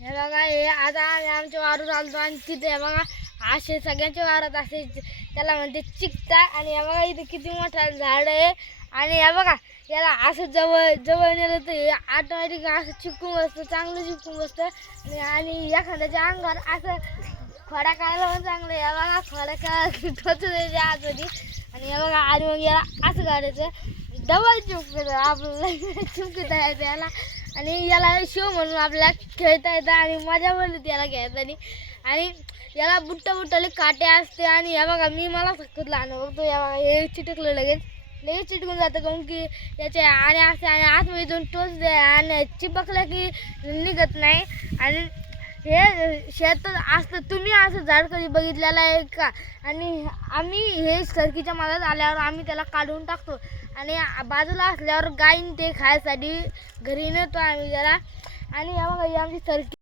हे बघा हे आता आम्ही आमच्या वारू आलतो आणि तिथे हे बघा असे सगळ्यांच्या वारात असे त्याला म्हणते चिकता आणि हे बघा इथे किती मोठा झाड आहे. आणि हे बघा याला असं जवळ जवळ नेलं तर हे ऑटोमॅटिक असं चिपकून बसतं चांगलं चिपकून बसतं. आणि- आणि एखाद्याच्या अंगावर असं खोडा काढायला पण चांगलं या बघा खोडा का टोचू द्यायच्या आतमध्ये. आणि हे बघा आणि मग याला असं काढायचं. डबल चिपकत आपल्याला. चिपकता आहे याला. आणि याला शिव म्हणून आपल्याला खेळता येतं आणि मजा पण येते याला खेळताना. आणि याला बुट्ट बुट्टले काटे असते आणि या बघा मी मला फक्त लहान बघतो या बघा हे चिटकलं लगेच. लगेच चिटकून जातं काऊन की याचे आणि असते आणि आतमध्ये दोन टोच द्या आणि चिपकलं की निघत नाही. आणि हे शेतात असतं. तुम्ही असं झाड कधी बघितलेलं आहे का? आणि आम्ही हे सरकीच्या मालात आल्यावर आम्ही त्याला काढून टाकतो. आणि बाजूला असल्यावर गाईन ते खायसाठी घरी नेतो आम्ही त्याला. आणि या बघा आमची सरकी